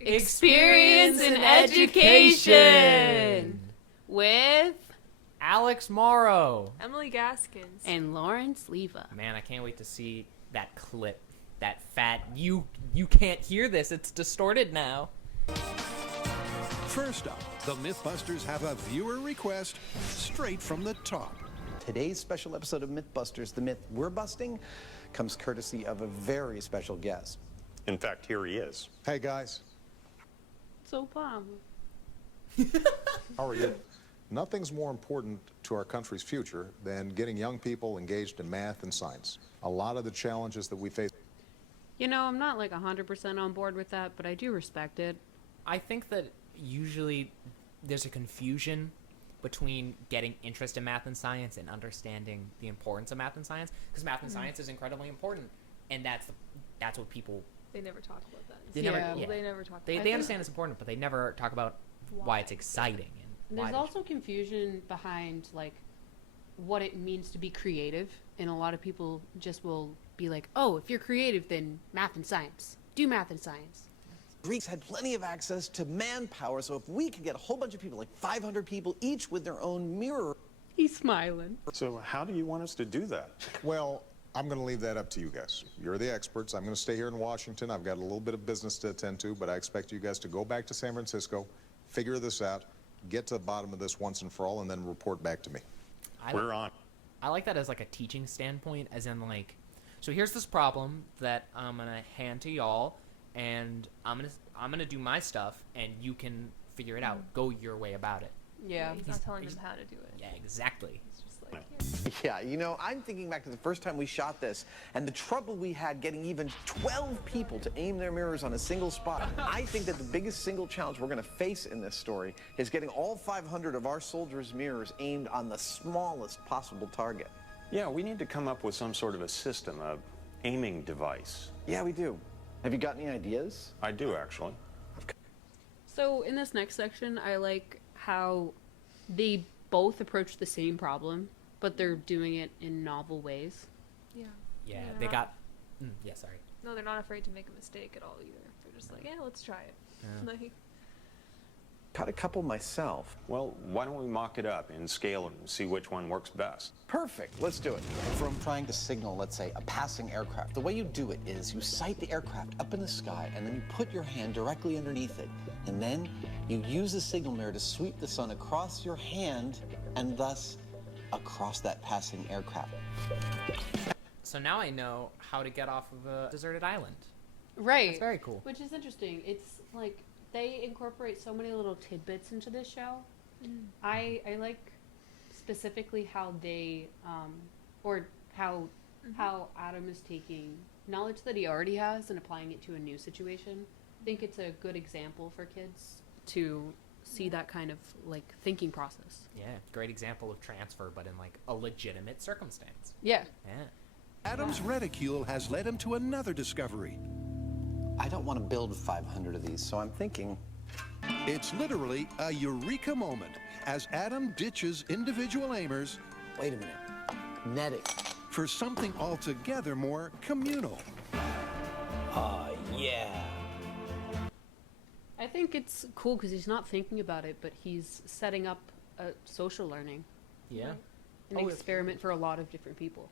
Experience in Education with Alex Morrow Emily Gaskins. and Lawrence Leva. Man, I can't wait to see that clip. That fat you can't hear this. It's distorted now. First up, the Mythbusters have a viewer request straight from the top. Today's special episode of Mythbusters, the myth we're busting, comes courtesy of a very special guest. In fact, here he is. Hey guys, So Obama. How are you? Nothing's more important to our country's future than getting young people engaged in math and science. A lot of the challenges that we face. You know, I'm not like 100% on board with that, but I do respect it. I think that usually there's a confusion between getting interest in math and science and understanding the importance of math and science, because math and science is incredibly important, and that's what people They never talk about that. they Yeah. never Well, they never talk they about understand it's important, but they never talk about why it's exciting and why There's also confusion behind like what it means to be creative, and a lot of people just will be like, "Oh, if you're creative, then math and science. Do math and science." Greeks had plenty of access to manpower, so if we could get a whole bunch of people, like 500 people, each with their own mirror. He's smiling. So how do you want us to do that? Well, I'm going to leave that up to you guys. You're the experts. I'm going to stay here in Washington. I've got a little bit of business to attend to, but I expect you guys to go back to San Francisco, figure this out, get to the bottom of this once and for all, and then report back to me. We're on. I like that as like a teaching standpoint, as in like, so here's this problem that I'm gonna hand to y'all, and I'm gonna do my stuff, and you can figure it out. Go your way about it. Yeah. He's not telling them how to do it. Yeah, exactly. He's just like, Yeah, you know, I'm thinking back to the first time we shot this and the trouble we had getting even 12 people to aim their mirrors on a single spot. I think that the biggest single challenge we're going to face in this story is getting all 500 of our soldiers' mirrors aimed on the smallest possible target. Yeah, we need to come up with some sort of a system, a aiming device. Yeah, we do. Have you got any ideas? I do, actually. So in this next section, I like how they both approach the same problem, but they're doing it in novel ways. yeah. Yeah, Yeah, they not- got. Yeah, sorry. No, they're not afraid to make a mistake at all either. They're just like, yeah, let's try it. Like, Got a couple myself. Well, why don't we mock it up and scale it and see which one works best? Perfect, let's do it. From trying to signal, let's say, a passing aircraft, the way you do it is you sight the aircraft up in the sky and then you put your hand directly underneath it. And then you use the signal mirror to sweep the sun across your hand and thus across that passing aircraft. So now I know how to get off of a deserted island. Right. That's very cool. Which is interesting. It's like they incorporate so many little tidbits into this show. I like specifically how they or how Adam is taking knowledge that he already has and applying it to a new situation. I think it's a good example for kids to see that kind of like thinking process. Yeah, great example of transfer, but in like a legitimate circumstance. Yeah. Yeah. Adam's reticule has led him to another discovery. I don't want to build 500 of these, so I'm thinking. It's literally a eureka moment as Adam ditches individual aimers Wait a minute. Netting. for something altogether more communal. Yeah. I think it's cool because he's not thinking about it, but he's setting up a social learning, Yeah. an Oh, experiment for a lot of different people.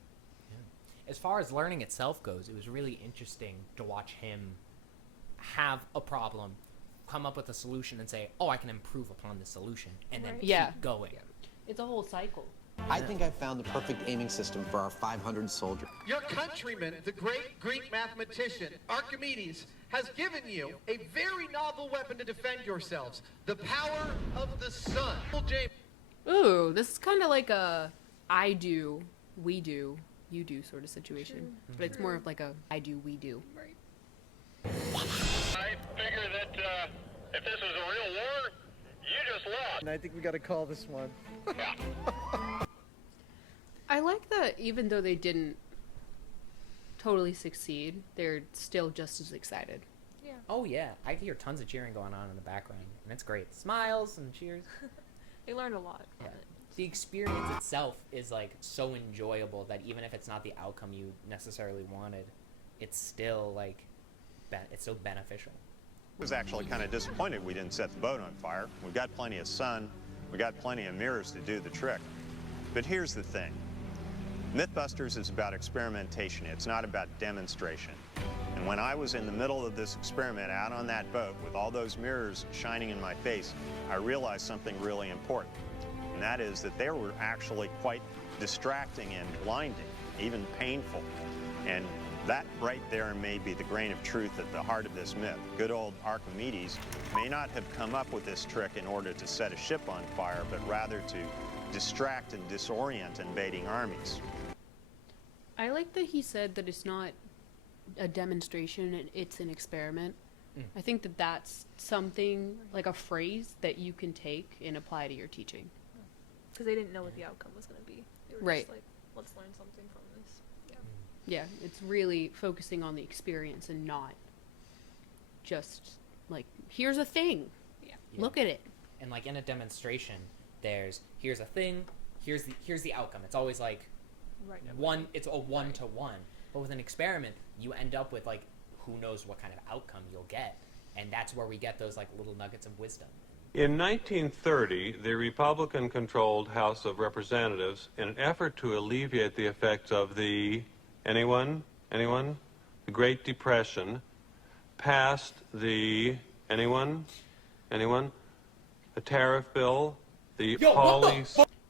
As far as learning itself goes, it was really interesting to watch him have a problem, come up with a solution, and say, "Oh, I can improve upon this solution," and then Right. keep Yeah. going. It's a whole cycle. I think I found the perfect aiming system for our 500 soldiers. Your countryman, the great Greek mathematician Archimedes, has given you a very novel weapon to defend yourselves, the power of the sun. James. Ooh, this is kind of like a I do, we do, you do sort of situation. But it's more of like a I do, we do. right. I figure that if this was a real war, you just lost. And I think we got to call this one. I like that even though they didn't totally succeed, they're still just as excited. Yeah. Oh yeah, I hear tons of cheering going on in the background, and it's great. Smiles and cheers. They learned a lot from Yeah. it. The experience itself is like so enjoyable that even if it's not the outcome you necessarily wanted, it's still like it's so beneficial. I was actually kind of disappointed we didn't set the boat on fire. We've got plenty of sun, we got plenty of mirrors to do the trick. But here's the thing. Mythbusters is about experimentation. It's not about demonstration. And when I was in the middle of this experiment out on that boat with all those mirrors shining in my face, I realized something really important. And that is that they were actually quite distracting and blinding, even painful. And that right there may be the grain of truth at the heart of this myth. Good old Archimedes may not have come up with this trick in order to set a ship on fire, but rather to distract and disorient invading armies. I like that he said that it's not a demonstration, it's an experiment. I think that that's something, like a phrase that you can take and apply to your teaching. Because they didn't know what the outcome was going to be. They were Right. just like, let's learn something from this. Yeah. Yeah, it's really focusing on the experience and not just like, here's a thing. Yeah. Look at it. And like in a demonstration, here's a thing, here's the outcome. It's always like Right. it's a 1-to-1. But with an experiment, you end up with like who knows what kind of outcome you'll get, and that's where we get those like little nuggets of wisdom. In 1930, the Republican-controlled House of Representatives, in an effort to alleviate the effects of the anyone, the Great Depression, passed the anyone, the tariff bill, the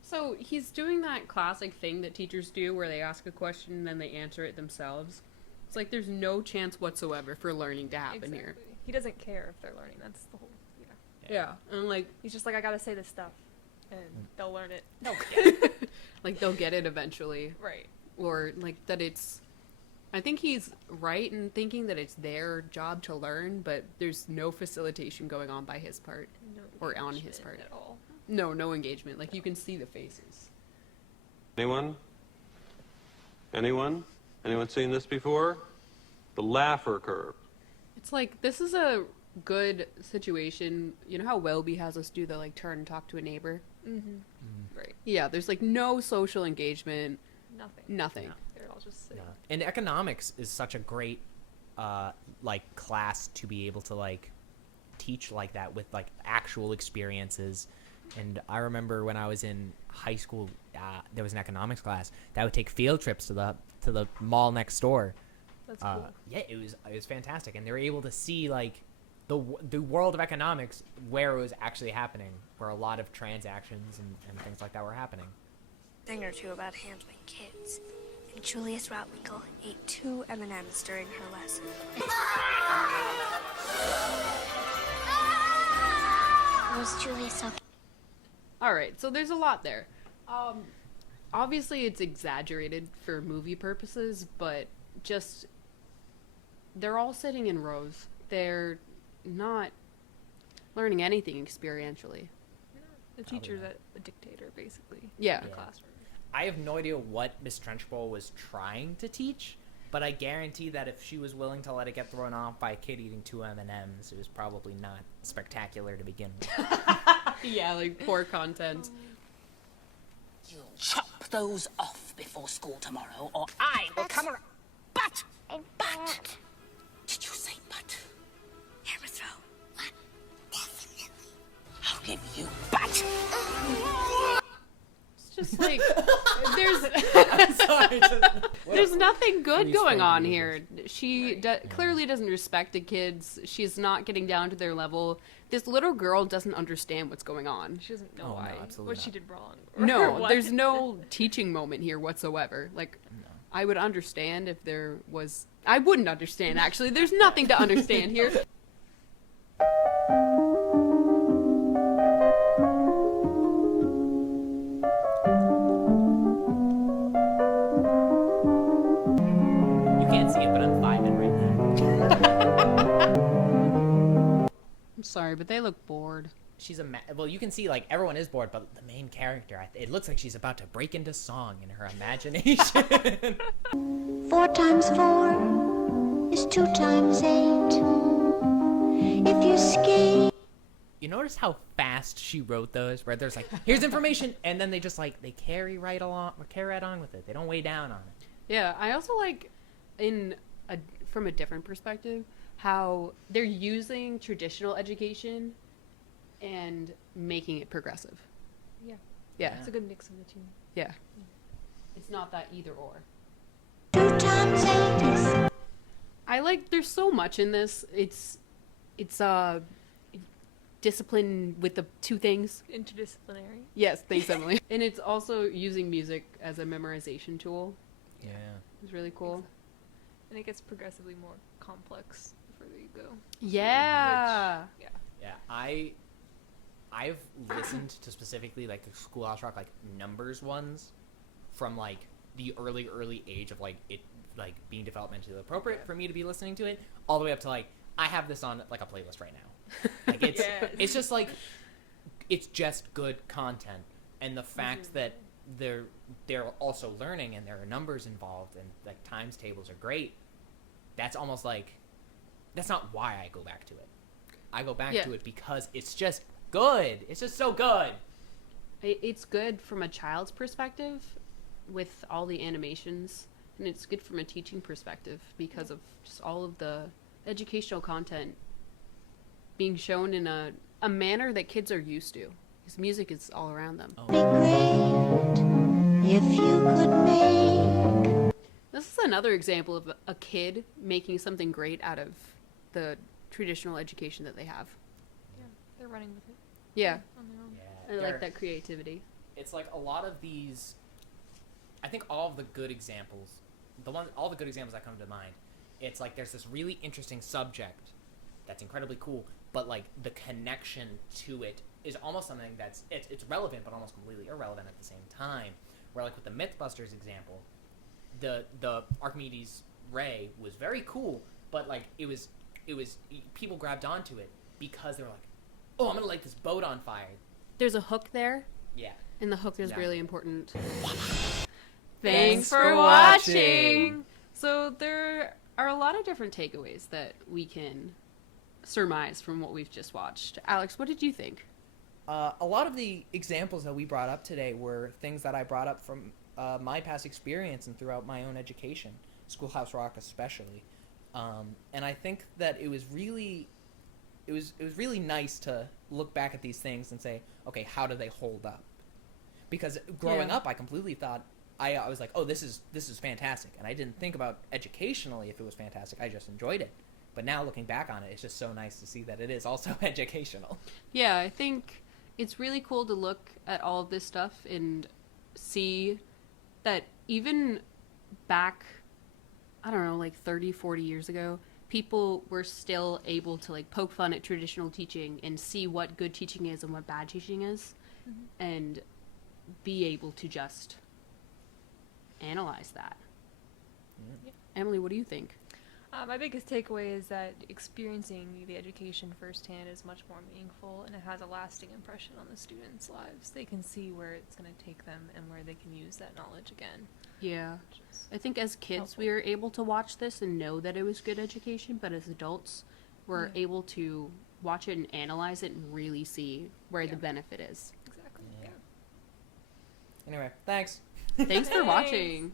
So he's doing that classic thing that teachers do where they ask a question and then they answer it themselves. It's like there's no chance whatsoever for learning to happen Exactly. here. He doesn't care if they're learning. That's the whole. Yeah. Yeah. And like He's just like, I gotta say this stuff, and they'll learn it. they'll get it. Like they'll get it eventually. Right. Or like that it's I think he's right in thinking that it's their job to learn, but there's no facilitation going on by his part. No Or on his engagement part. at all. No engagement. Like you can see the faces. anyone seen this before? The Laffer curve. It's like this is a good situation. You know how Welby has us do the like turn and talk to a neighbor? Right. Yeah, there's like no social engagement, nothing. No, they're all just sitting. And economics is such a great like class to be able to like teach like that with like actual experiences. And I remember when I was in high school, there was an economics class that would take field trips to the mall next door. That's cool. Yeah, it was fantastic, and they were able to see like the world of economics where it was actually happening, where a lot of transactions and things like that were happening. Thing or two about handling kids. And Julius Routwinkle ate 2 M&Ms during her lesson. Was Julius so... All right, so there's a lot there. Obviously, it's exaggerated for movie purposes, but just they're all sitting in rows. They're not learning anything experientially. The teacher's a dictator, basically. Yeah. In the classroom. I have no idea what Miss Trenchbull was trying to teach, but I guarantee that if she was willing to let it get thrown off by a kid eating 2 M&Ms, it was probably not spectacular to begin with. Yeah, like poor content. You'll chop those off before school tomorrow, or I will come around. But! But! Did you say but? Hammer throw. What? Definitely. I'll give you but! It's just like there's I'm sorry. there's nothing good Please going thank on you, here. She clearly doesn't respect the kids. She's not getting down to their level. This little girl doesn't understand what's going on. She doesn't know Oh, no, why. absolutely What she not. did wrong. or No, what. there's no teaching moment here whatsoever. Like, I would understand if there was... I wouldn't understand, actually. There's nothing to understand here. You can't see it, but I'm vibing right now. I'm sorry, but they look bored. She's well, you can see like everyone is bored, but the main character, it looks like she's about to break into song in her imagination. 4 times 4 is 2 times 8. If you skate... You notice how fast she wrote those, where there's like, here's information, and then they just like they carry right on with it. They don't weigh down on it. Yeah, I also like, from a different perspective, how they're using traditional education and making it progressive. Yeah. Yeah. It's a good mix of the two. Yeah. It's not that either or. 2 times 8 is... I like, there's so much in this. It's discipline with the 2 things. Interdisciplinary. Yes, thanks, Emily. And it's also using music as a memorization tool. Yeah. It's really cool. And it gets progressively more complex the further you go. Yeah. Which, Yeah. I've listened to specifically like the Schoolhouse Rock like numbers ones from like the early age of like it like being developmentally appropriate for me to be listening to it, all the way up to like I have this on like a playlist right now. Like it's it's just like it's just good content, and the fact that they're also learning and there are numbers involved and like times tables are great. That's almost like that's not why I go back to it. I go back to it because it's just good. It's just so good. It's good from a child's perspective with all the animations, and it's good from a teaching perspective because of just all of the educational content being shown in a manner that kids are used to, because music is all around them. Be great if you could make... This is another example of a kid making something great out of the traditional education that they have. Yeah, they're running with it. Yeah. On their own. I like that creativity. It's like a lot of these. I think all of the good examples, all the good examples that come to mind, it's like there's this really interesting subject that's incredibly cool, but like the connection to it is almost something that's it's relevant but almost completely irrelevant at the same time. Where like with the MythBusters example, the Archimedes ray was very cool, but like it was people grabbed onto it because they were like, oh, I'm gonna light this boat on fire. There's a hook there. Yeah. And the hook is really important. Thanks for watching! So there are a lot of different takeaways that we can surmise from what we've just watched. Alex, what did you think? A lot of the examples that we brought up today were things that I brought up from my past experience and throughout my own education, Schoolhouse Rock especially. And I think that it was really nice to look back at these things and say, okay, how do they hold up? Because growing up, I completely thought, I was like, oh, this is fantastic. And I didn't think about educationally if it was fantastic. I just enjoyed it. But now looking back on it, it's just so nice to see that it is also educational. Yeah, I think it's really cool to look at all of this stuff and see that even back, I don't know, like 30, 40 years ago, people were still able to like poke fun at traditional teaching and see what good teaching is and what bad teaching is, and be able to just analyze that. Yeah. Emily, what do you think? My biggest takeaway is that experiencing the education firsthand is much more meaningful, and it has a lasting impression on the students' lives. They can see where it's going to take them and where they can use that knowledge again. Yeah. I think as kids we were able to watch this and know that it was good education, but as adults we're able to watch it and analyze it and really see where the benefit is. Exactly. Anyway, thanks. Thanks for watching.